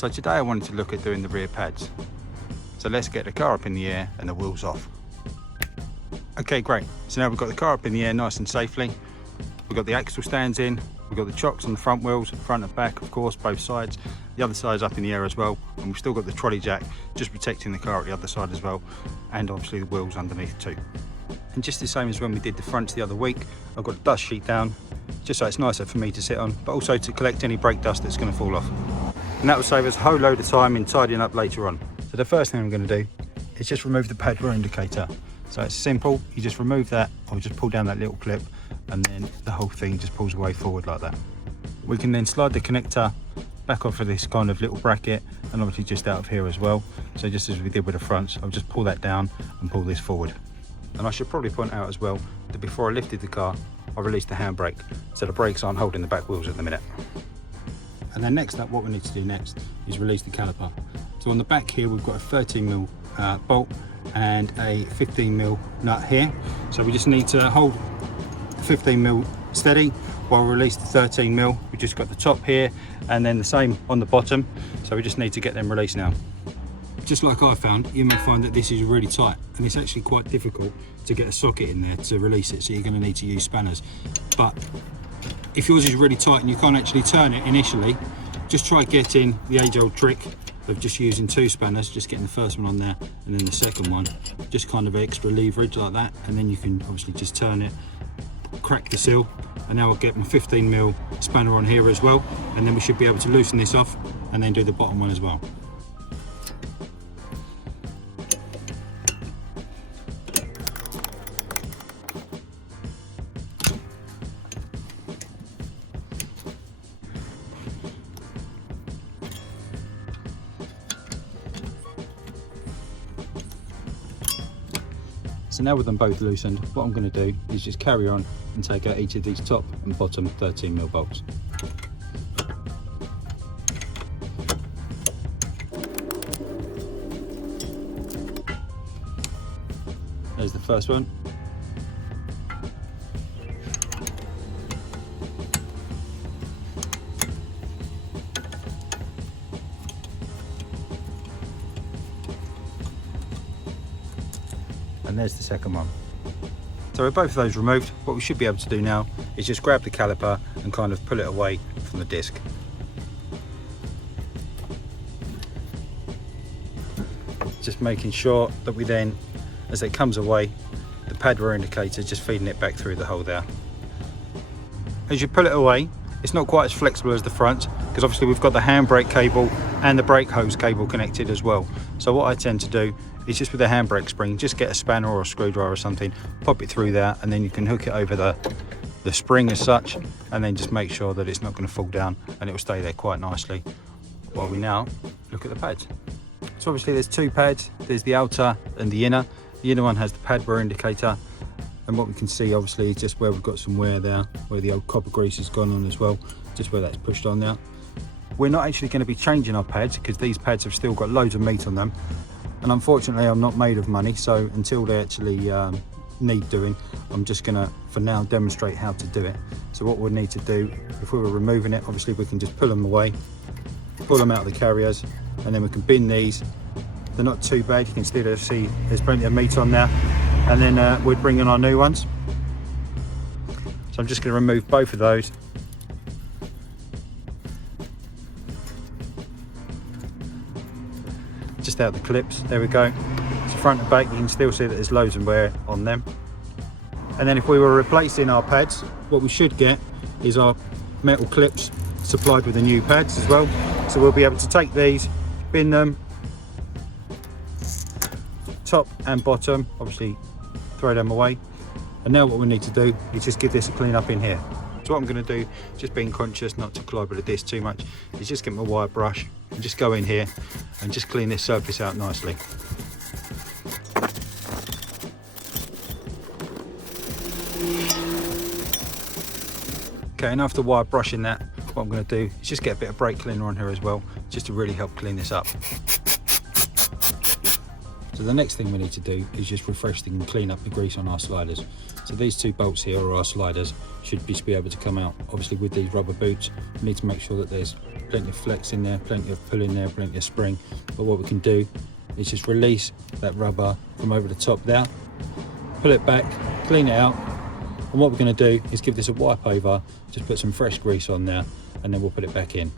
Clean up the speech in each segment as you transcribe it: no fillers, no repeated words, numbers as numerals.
So today I wanted to look at doing the rear pads. So let's get the car up in the air and the wheels off. Okay, great. So now we've got the car up in the air nice and safely. We've got the axle stands in. We've got the chocks on the front wheels, front and back, of course, both sides. The other side's up in the air as well. And we've still got the trolley jack just protecting the car at the other side as well. And obviously the wheels underneath too. And just the same as when we did the fronts the other week, I've got a dust sheet down, just so it's nicer for me to sit on, but also to collect any brake dust that's going to fall off. And that will save us a whole load of time in tidying up later on. So the first thing I'm going to do is just remove the pad wear indicator. So it's simple, you just remove that, or just pull down that little clip, and then the whole thing just pulls away forward like that. We can then slide the connector back off of this kind of little bracket, and obviously just out of here as well. So just as we did with the fronts, I'll just pull that down and pull this forward. And I should probably point out as well that before I lifted the car, I released the handbrake, so the brakes aren't holding the back wheels at the minute. And then next up, what we need to do next is release the caliper. So on the back here, we've got a 13mm bolt and a 15mm nut here. So we just need to hold the 15mm steady while we release the 13mm. We just got the top here and then the same on the bottom. So we just need to get them released now. Just like I found, you may find that this is really tight and it's actually quite difficult to get a socket in there to release it, so you're going to need to use spanners. But if yours is really tight and you can't actually turn it initially, just try getting the age-old trick of just using 2 spanners, just getting the first one on there and then the second one, just kind of extra leverage like that, and then you can obviously just turn it, crack the seal. And now I'll get my 15mm spanner on here as well, and then we should be able to loosen this off and then do the bottom one as well. So now with them both loosened, what I'm going to do is just carry on and take out each of these top and bottom 13mm bolts. There's the first one. And there's the second one. So with both of those removed, what we should be able to do now is just grab the caliper and kind of pull it away from the disc. Just making sure that we then, as it comes away, the pad wear indicator, just feeding it back through the hole there. As you pull it away, it's not quite as flexible as the front, because obviously we've got the handbrake cable and the brake hose cable connected as well. So what I tend to do is just with a handbrake spring, just get a spanner or a screwdriver or something, pop it through there, and then you can hook it over the spring as such, and then just make sure that it's not going to fall down and it will stay there quite nicely while we now look at the pads. So obviously there's 2 pads, there's the outer and the inner. The inner one has the pad wear indicator, and what we can see obviously is just where we've got some wear there, where the old copper grease has gone on as well, just where that's pushed on there. We're not actually going to be changing our pads because these pads have still got loads of meat on them, and unfortunately I'm not made of money, so until they actually need doing, I'm just going to for now demonstrate how to do it. So what we'll need to do, if we were removing it, obviously we can just pull them away, pull them out of the carriers, and then we can bin these. They're not too bad, you can still see there's plenty of meat on there, and then we'd bring in our new ones. So I'm just going to remove both of those. Just out the clips, there we go. So front and back, you can still see that there's loads of wear on them. And then if we were replacing our pads, what we should get is our metal clips supplied with the new pads as well. So we'll be able to take these, bin them, top and bottom, obviously throw them away. And now what we need to do is just give this a clean up in here. So what I'm going to do, just being conscious not to collide with the disc too much, is just get my wire brush and just go in here and just clean this surface out nicely. Okay, and after wire brushing that, what I'm going to do is just get a bit of brake cleaner on here as well, just to really help clean this up. So the next thing we need to do is just refresh and clean up the grease on our sliders. So these 2 bolts here are our sliders, should just be able to come out. Obviously with these rubber boots, we need to make sure that there's plenty of flex in there, plenty of pull in there, plenty of spring. But what we can do is just release that rubber from over the top there, pull it back, clean it out, and what we're going to do is give this a wipe over, just put some fresh grease on there, and then we'll put it back in.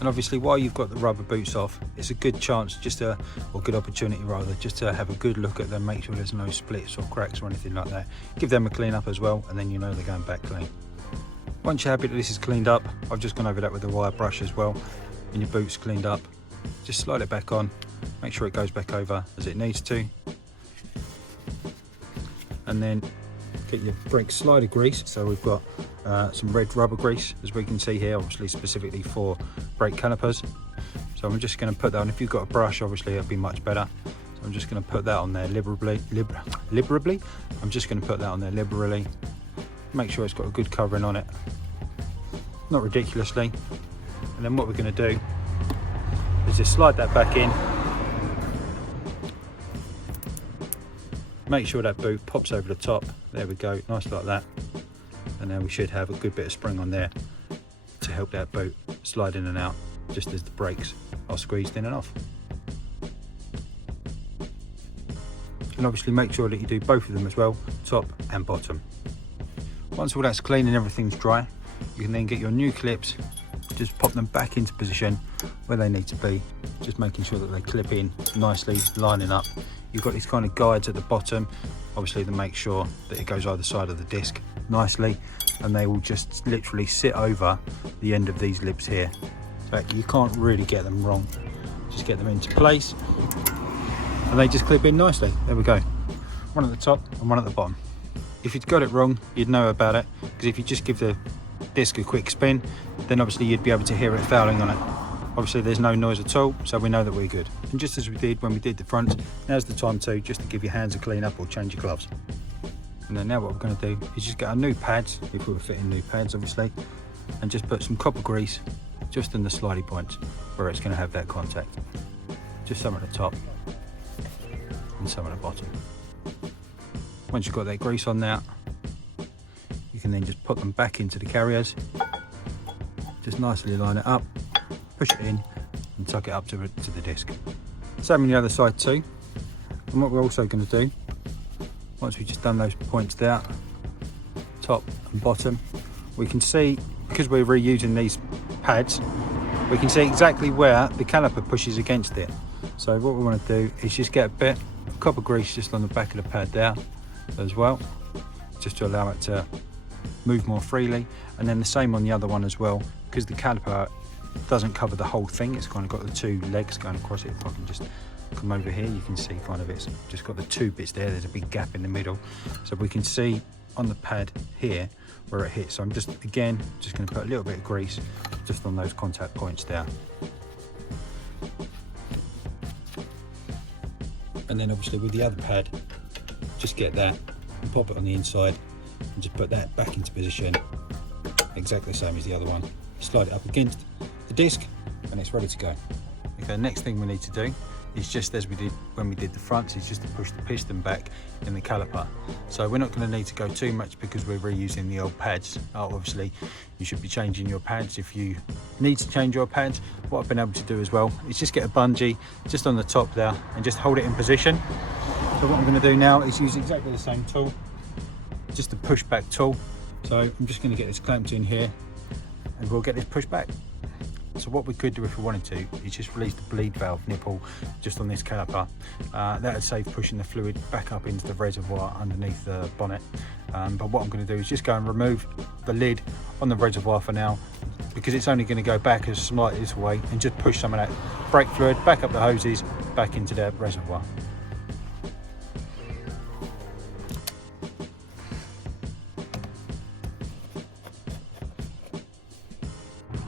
And obviously while you've got the rubber boots off, it's a good chance or good opportunity rather, just to have a good look at them, make sure there's no splits or cracks or anything like that. Give them a clean up as well, and then you know they're going back clean. Once you're happy that this is cleaned up, I've just gone over that with a wire brush as well, and your boot's cleaned up. Just slide it back on, make sure it goes back over as it needs to. And then get your brake slider grease. So we've got some red rubber grease, as we can see here, obviously specifically for brake calipers. So I'm just going to put that on. If you've got a brush, obviously it'll be much better. So I'm just going to put that on there liberally. I'm just going to put that on there liberally. Make sure it's got a good covering on it, not ridiculously. And then what we're going to do is just slide that back in. Make sure that boot pops over the top. There we go, nice like that. And then we should have a good bit of spring on there to help that boot slide in and out just as the brakes are squeezed in and off. And obviously make sure that you do both of them as well, top and bottom. Once all that's clean and everything's dry, you can then get your new clips, just pop them back into position where they need to be, just making sure that they clip in nicely, lining up. You've got these kind of guides at the bottom, obviously to make sure that it goes either side of the disc nicely, and they will just literally sit over the end of these libs here. So you can't really get them wrong. Just get them into place and they just clip in nicely. There we go. One at the top and one at the bottom. If you'd got it wrong, you'd know about it, because if you just give the disc a quick spin, then obviously you'd be able to hear it fouling on it. Obviously there's no noise at all, so we know that we're good. And just as we did when we did the front, now's the time to just to give your hands a clean up or change your gloves. And then now what we're going to do is just get our new pads, if we were fitting new pads obviously, and just put some copper grease just in the slidey points where it's going to have that contact. Just some at the top and some at the bottom. Once you've got that grease on there, you can then just put them back into the carriers, just nicely line it up, push it in and tuck it up to the disc. Same on the other side too. And what we're also going to do, once we've just done those points there, top and bottom, we can see, because we're reusing these pads, we can see exactly where the caliper pushes against it. So what we want to do is just get a bit of copper grease just on the back of the pad there as well, just to allow it to move more freely. And then the same on the other one as well, because the caliper doesn't cover the whole thing, it's kind of got the two legs going across it. If I can just come over here, you can see kind of it's just got the two bits there, there's a big gap in the middle, so we can see on the pad here where it hits. So I'm just again just going to put a little bit of grease just on those contact points there. And then obviously with the other pad, just get that and pop it on the inside and just put that back into position, exactly the same as the other one. Slide it up against the disc and it's ready to go. Okay, next thing we need to do is just as we did when we did the fronts, is just to push the piston back in the caliper. So we're not going to need to go too much because we're reusing the old pads. Obviously you should be changing your pads if you need to change your pads. What I've been able to do as well is just get a bungee just on the top there and just hold it in position. So what I'm going to do now is use exactly the same tool, just a push back tool. So I'm just going to get this clamped in here and we'll get this pushed back. So what we could do if we wanted to is just release the bleed valve nipple just on this caliper. That would save pushing the fluid back up into the reservoir underneath the bonnet. But what I'm going to do is just go and remove the lid on the reservoir for now, because it's only going to go back as slightly this way, and just push some of that brake fluid back up the hoses back into the reservoir.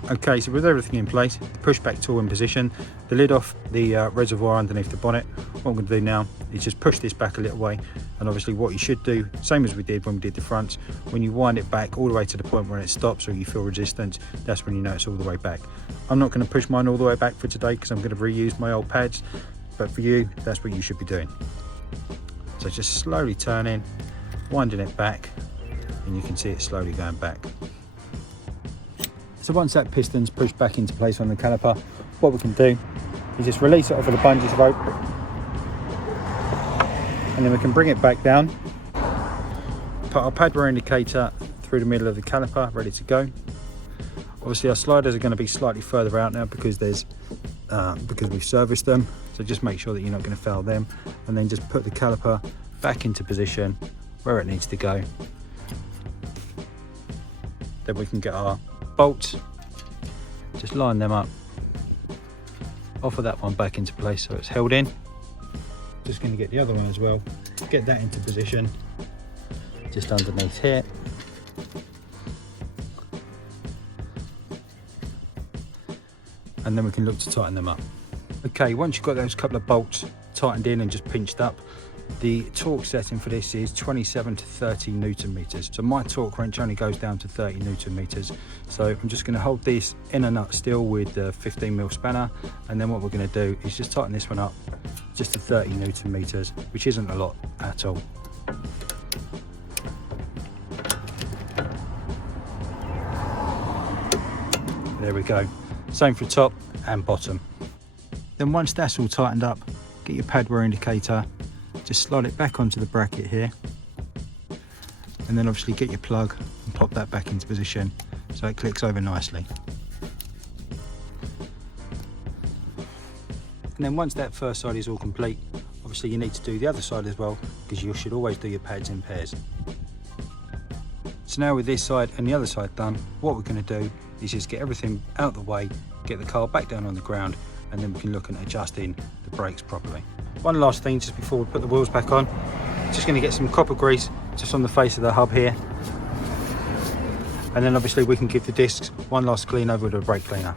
Okay, so with everything in place, the pushback tool in position, the lid off the reservoir underneath the bonnet, what I'm going to do now is just push this back a little way. And obviously what you should do, same as we did when we did the fronts, when you wind it back all the way to the point where it stops or you feel resistance, that's when you know it's all the way back. I'm not going to push mine all the way back for today because I'm going to reuse my old pads, but for you, that's what you should be doing. So just slowly turning, winding it back, and you can see it slowly going back. So once that piston's pushed back into place on the caliper, what we can do is just release it off of the bungee rope, and then we can bring it back down, put our pad wear indicator through the middle of the caliper, ready to go. Obviously our sliders are going to be slightly further out now because because we've serviced them, so just make sure that you're not going to foul them, and then just put the caliper back into position where it needs to go. Then we can get our bolts, just line them up, offer that one back into place so it's held in. Just going to get the other one as well, get that into position just underneath here. And then we can look to tighten them up. Okay, once you've got those couple of bolts tightened in and just pinched up, the torque setting for this is 27 to 30 Newton meters. So my torque wrench only goes down to 30 Newton meters. So I'm just going to hold this in a nut still with the 15mm spanner, and then what we're going to do is just tighten this one up just to 30 Newton meters, which isn't a lot at all. There we go. Same for top and bottom. Then once that's all tightened up, get your pad wear indicator, just slide it back onto the bracket here, and then obviously get your plug and pop that back into position so it clicks over nicely. And then once that first side is all complete, obviously you need to do the other side as well, because you should always do your pads in pairs. So now with this side and the other side done, what we're going to do is just get everything out the way, get the car back down on the ground, and then we can look at adjusting the brakes properly. One last thing just before we put the wheels back on, just going to get some copper grease just on the face of the hub here, and then obviously we can give the discs one last clean over with a brake cleaner.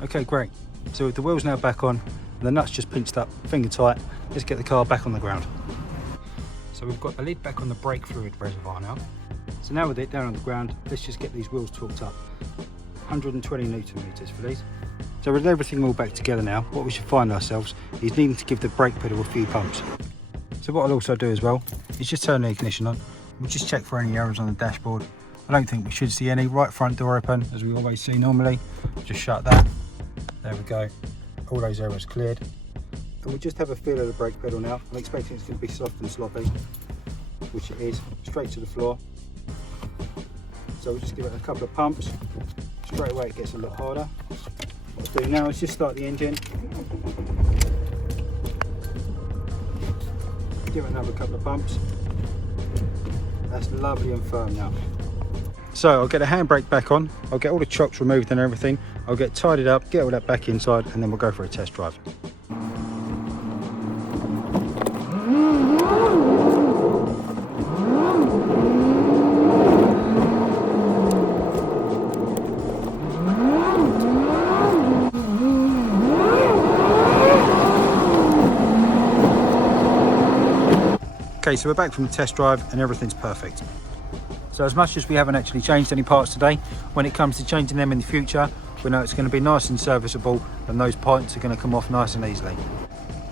Okay, great. So with the wheels now back on, the nuts just pinched up, finger tight, let's get the car back on the ground. So we've got the lid back on the brake fluid reservoir now. So now with it down on the ground, let's just get these wheels torqued up. 120 Newton meters for these. So with everything all back together now, what we should find ourselves is needing to give the brake pedal a few pumps. So what I'll also do as well is just turn the ignition on. We'll just check for any errors on the dashboard. I don't think we should see any. Right front door open, as we always see normally. Just shut that. There we go, all those errors cleared. And we'll just have a feel of the brake pedal now. I'm expecting it's going to be soft and sloppy, which it is, straight to the floor. So we'll just give it a couple of pumps. Straight away it gets a lot harder. What I'll do now is just start the engine. Give it another couple of pumps. That's lovely and firm now. So I'll get the handbrake back on, I'll get all the chocks removed and everything, I'll get tidied up, get all that back inside, and then we'll go for a test drive. Okay, so we're back from the test drive and everything's perfect. So as much as we haven't actually changed any parts today, when it comes to changing them in the future, we know it's going to be nice and serviceable, and those parts are going to come off nice and easily.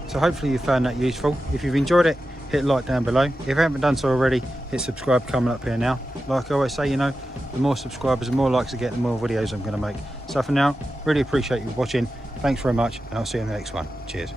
So hopefully you found that useful. If you've enjoyed it, hit like down below. If you haven't done so already, hit subscribe coming up here now. Like I always say, you know, the more subscribers and more likes I get, the more videos I'm going to make. So for now, really appreciate you watching. Thanks very much, and I'll see you in the next one. Cheers.